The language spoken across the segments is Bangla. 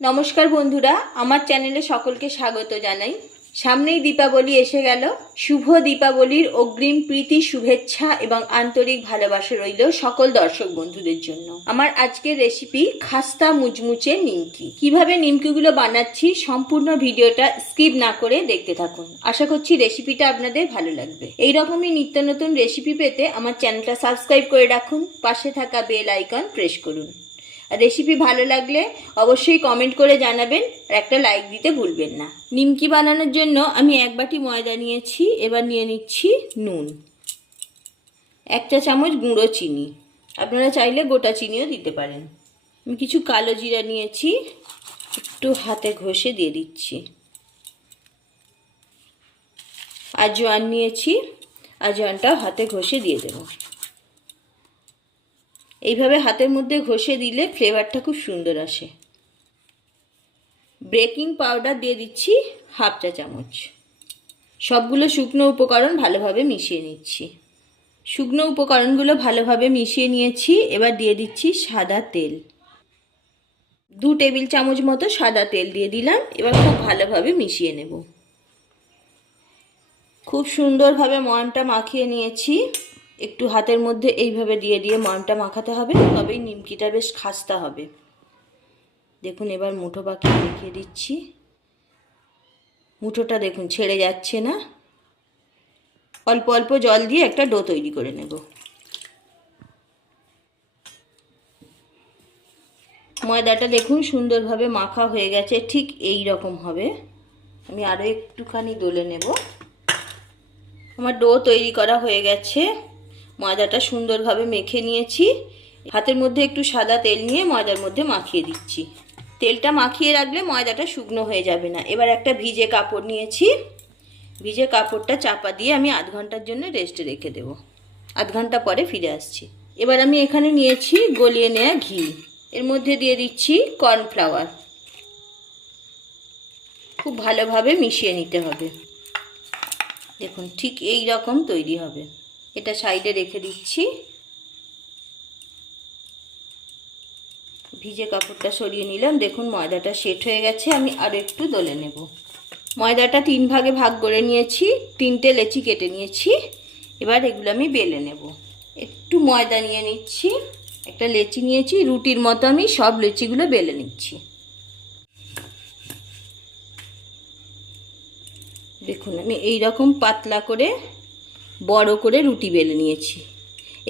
নমস্কার বন্ধুরা, আমার চ্যানেলে সকলকে স্বাগত জানাই। সামনেই দীপাবলি এসে গেল। শুভ দীপাবলির অগ্রিম প্রীতি, শুভেচ্ছা এবং আন্তরিক ভালোবাসা রইল সকল দর্শক বন্ধুদের জন্য। আমার আজকের রেসিপি খাস্তা মুচমুচে নিমকি। কিভাবে নিমকিগুলো বানাচ্ছি সম্পূর্ণ ভিডিওটা স্কিপ না করে দেখতে থাকুন। আশা করছি রেসিপিটা আপনাদের ভালো লাগবে। এই রকমই নিত্য নতুন রেসিপি পেতে আমার চ্যানেলটা সাবস্ক্রাইব করে রাখুন, পাশে থাকা বেল আইকন প্রেস করুন। আর রেসিপি ভালো লাগলে অবশ্যই কমেন্ট করে জানাবেন আর একটা লাইক দিতে ভুলবেন না। নিমকি বানানোর জন্য আমি 1 বাটি ময়দা নিয়েছি। এবার নিয়ে নিচ্ছি নুন, 1 চা চামচ গুঁড়ো চিনি, আপনারা চাইলে গোটা চিনিও দিতে পারেন। আমি কিছু কালো জিরা নিয়েছি, একটু হাতে ঘষে দিয়ে দিচ্ছি। আজওয়ান নিয়েছি, আজওয়ানটাও হাতে ঘষে দিয়ে দেবো। এইভাবে হাতের মধ্যে ঘষে দিলে ফ্লেভারটা খুব সুন্দর আসে। বেকিং পাউডার দিয়ে দিচ্ছি 1/2 চা চামচ। সবগুলো শুকনো উপকরণ ভালোভাবে মিশিয়ে নিচ্ছি। শুকনো উপকরণগুলো ভালোভাবে মিশিয়ে নিয়েছি। এবার দিয়ে দিচ্ছি সাদা তেল, 2 টেবিল চামচ মতো সাদা তেল দিয়ে দিলাম। এবার খুব ভালোভাবে মিশিয়ে নেব। খুব সুন্দরভাবে ময়ামটা মাখিয়ে নিয়েছি। একটু হাতের মধ্যে এইভাবে দিয়ে দিয়ে ময়ামটা মাখাতে হবে, তবেই নিমকিটা বেশ খাস্তা হবে। দেখুন, এবার মুঠো পাকিয়ে দেখিয়ে দিচ্ছি। মুঠোটা দেখুন ছেড়ে যাচ্ছে না। অল্প অল্প জল দিয়ে একটা ডো তৈরি করে নেব। ময়দাটা দেখুন সুন্দরভাবে মাখা হয়ে গেছে, ঠিক এই রকম হবে। আমি আরও একটুখানি দলে নেব। আমার ডো তৈরি করা হয়ে গেছে। ময়দাটা সুন্দরভাবে মেখে নিয়েছি। হাতের মধ্যে একটু সাদা তেল নিয়ে ময়দার মধ্যে মাখিয়ে দিচ্ছি। তেলটা মাখিয়ে রাখলে ময়দাটা শুকনো হয়ে যাবে না। এবার একটা ভিজে কাপড় নিয়েছি। ভিজে কাপড়টা চাপা দিয়ে আমি আধ ঘন্টার জন্য রেস্টে রেখে দেব। আধ ঘন্টা পরে ফিরে আসছি। এবার আমি এখানে নিয়েছি গলিয়ে নেওয়া ঘি। এর মধ্যে দিয়ে দিচ্ছি কর্নফ্লাওয়ার। খুব ভালোভাবে মিশিয়ে নিতে হবে। দেখুন ঠিক এই রকম তৈরি হবে। এটা সাইডে রেখে দিচ্ছি। ভিজে কাপড়টা সরিয়ে নিলাম। দেখুন ময়দাটা সেট হয়ে গেছে। আমি আরও একটু দলে নেব। ময়দাটা 3 ভাগে ভাগ করে নিয়েছি। 3টে লেচি কেটে নিয়েছি। এবার এগুলো আমি বেলে নেব। একটু ময়দা নিয়ে নিচ্ছি, একটা লেচি নিয়েছি। রুটির মতো আমি সব লেচিগুলো বেলে নিচ্ছি। দেখুন আমি এই রকম পাতলা করে বড় করে রুটি বেলে নিয়েছি।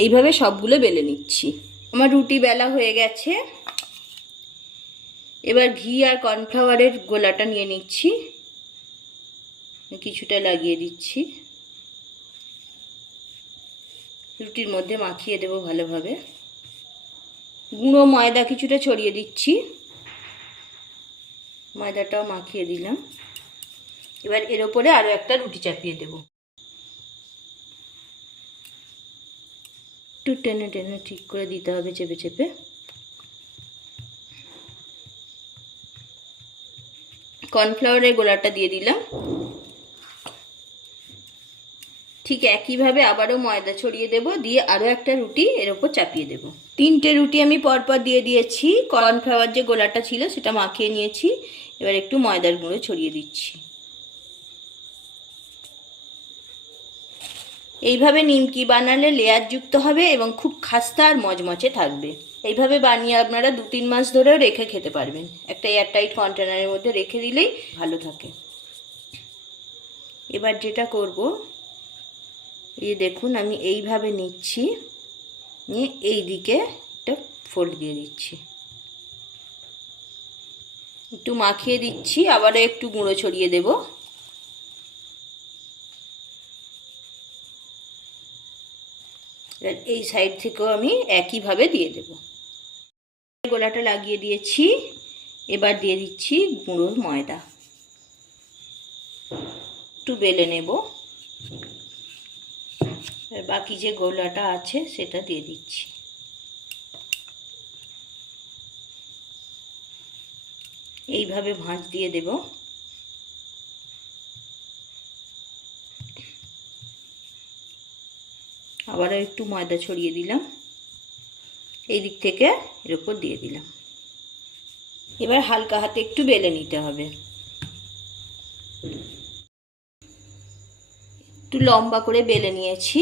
এইভাবে সবগুলো বেলে নিচ্ছি। আমার রুটি বেলা হয়ে গেছে। এবার ঘি আর কর্নফ্লাওয়ারের গোলাটা নিয়ে নিচ্ছি। কিছুটা লাগিয়ে দিচ্ছি। রুটির মধ্যে মাখিয়ে দেব ভালোভাবে। গুঁড়ো ময়দা কিছুটা ছড়িয়ে দিচ্ছি। ময়দাটাও মাখিয়ে দিলাম। এবার এর ওপরে আরও একটা রুটি চাপিয়ে দেব। একটু টেনে টেনে ঠিক করে দিতে হবে, চেপে চেপে। কর্নফ্লাওয়ারের গোলাটা দিয়ে দিলাম। ঠিক একইভাবে আবারও ময়দা ছড়িয়ে দেব, দিয়ে আরও একটা রুটি এর ওপর চাপিয়ে দেব। 3টে রুটি আমি পরপর দিয়ে দিয়েছি। কর্নফ্লাওয়ার যে গোলাটা ছিল সেটা মাখিয়ে নিয়েছি। এবার একটু ময়দার গুঁড়ো ছড়িয়ে দিচ্ছি। এইভাবে নিমকি বানালে লেয়ার যুক্ত হবে এবং খুব খাস্তা আর মচমচে থাকবে। এইভাবে বানিয়ে আপনারা 2-3 মাস ধরেও রেখে খেতে পারবেন। একটা এয়ারটাইট কন্টেনারের মধ্যে রেখে দিলেই ভালো থাকে। এবার যেটা করব, এই দেখুন আমি এইভাবে নিচ্ছি, নিয়ে এই দিকে একটা ফোল্ড দিয়ে দিচ্ছি। একটু মাখিয়ে দিচ্ছি, আবারও একটু গুঁড়ো ছড়িয়ে দেব। এই সাইড থেকেও আমি একইভাবে দিয়ে দেব। গোলাটা লাগিয়ে দিয়েছি। এবার দিয়ে দিচ্ছি গুঁড়ো ময়দা। একটু বেলে নেব। বাকি যে গোলাটা আছে সেটা দিয়ে দিচ্ছি। এইভাবে ভাঁজ দিয়ে দেব। আবারও একটু ময়দা ছড়িয়ে দিলাম। এই দিক থেকে এর উপর দিয়ে দিলাম। এবার হালকা হাতে একটু বেলে নিতে হবে। একটু লম্বা করে বেলে নিয়েছি।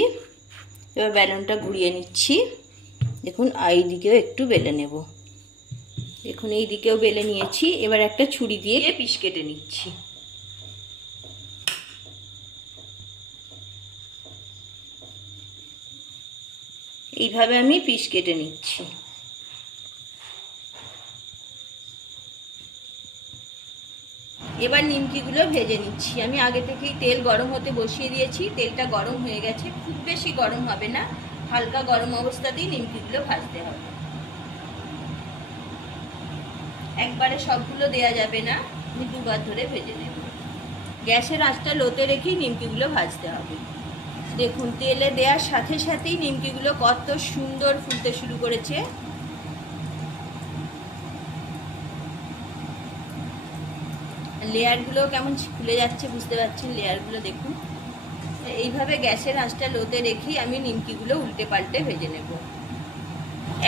এবার বেলনটা ঘুরিয়ে নিচ্ছি। দেখুন এই দিকেও একটু বেলে নেব। দেখুন এই দিকেও বেলে নিয়েছি। এবার একটা ছুরি দিয়ে পিস কেটে নিচ্ছি। এইভাবে আমি পিস কেটে নিচ্ছি। এবার নিমকিগুলো ভেজে নিচ্ছি। আমি আগে থেকেই তেল গরম হতে বসিয়ে দিয়েছি। তেলটা গরম হয়ে গেছে, খুব বেশি গরম হবে না, হালকা গরম অবস্থাতেই নিমকিগুলো ভাজতে হবে। একবারে সবগুলো দেয়া যাবে না, আমি দুবার ধরে ভেজে নেব। গ্যাসের আঁচটা লোতে রেখেই নিমকিগুলো ভাজতে হবে। দেখুন তেলে দেওয়ার সাথে সাথেই নিমকিগুলো কত সুন্দর ফুলতে শুরু করেছে। লেয়ারগুলো কেমন খুলে যাচ্ছে বুঝতে পারছেন, লেয়ারগুলো দেখুন। এইভাবে গ্যাসের আঁচটা লোতে রেখেই আমি নিমকিগুলো উল্টে পাল্টে ভেজে নেব।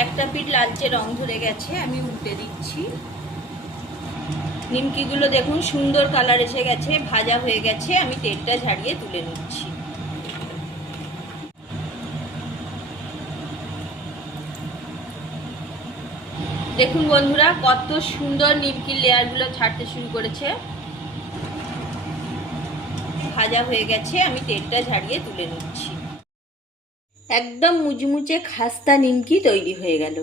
একটা পিঠ লালচে রং ধরে গেছে, আমি উল্টে দিচ্ছি। নিমকিগুলো দেখুন সুন্দর কালার এসে গেছে, ভাজা হয়ে গেছে। আমি তেলটা ঝাড়িয়ে তুলে নিচ্ছি। দেখুন বন্ধুরা কত সুন্দর নিমকির লেয়ারগুলো ছাড়তে শুরু করেছে, ভাজা হয়ে গেছে। আমি তেলটা ঝাড়িয়ে তুলে নিচ্ছি। একদম মুচমুচে খাস্তা নিমকি তৈরি হয়ে গেল।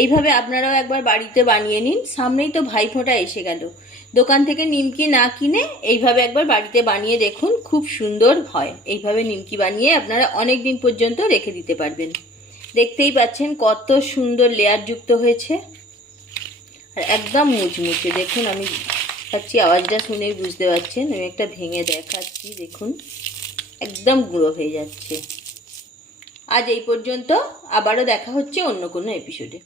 এইভাবে আপনারাও একবার বাড়িতে বানিয়ে নিন। সামনেই তো ভাইফোঁটা এসে গেল। দোকান থেকে নিমকি না কিনে এইভাবে একবার বাড়িতে বানিয়ে দেখুন, খুব সুন্দর হয়। এইভাবে নিমকি বানিয়ে আপনারা অনেক দিন পর্যন্ত রেখে দিতে পারবেন। দেখতেই পাচ্ছেন কত সুন্দর লেয়ার যুক্ত হয়েছে আর একদম মুচমুচে। দেখুন আমি খাচ্ছি, আওয়াজটা শুনেই বুঝতে পারছেন। আমি একটা ভেঙে দেখাচ্ছি, দেখুন একদম গুঁড়ো হয়ে যাচ্ছে। আজ এই পর্যন্ত, আবারও দেখা হচ্ছে অন্য কোনো এপিসোডে।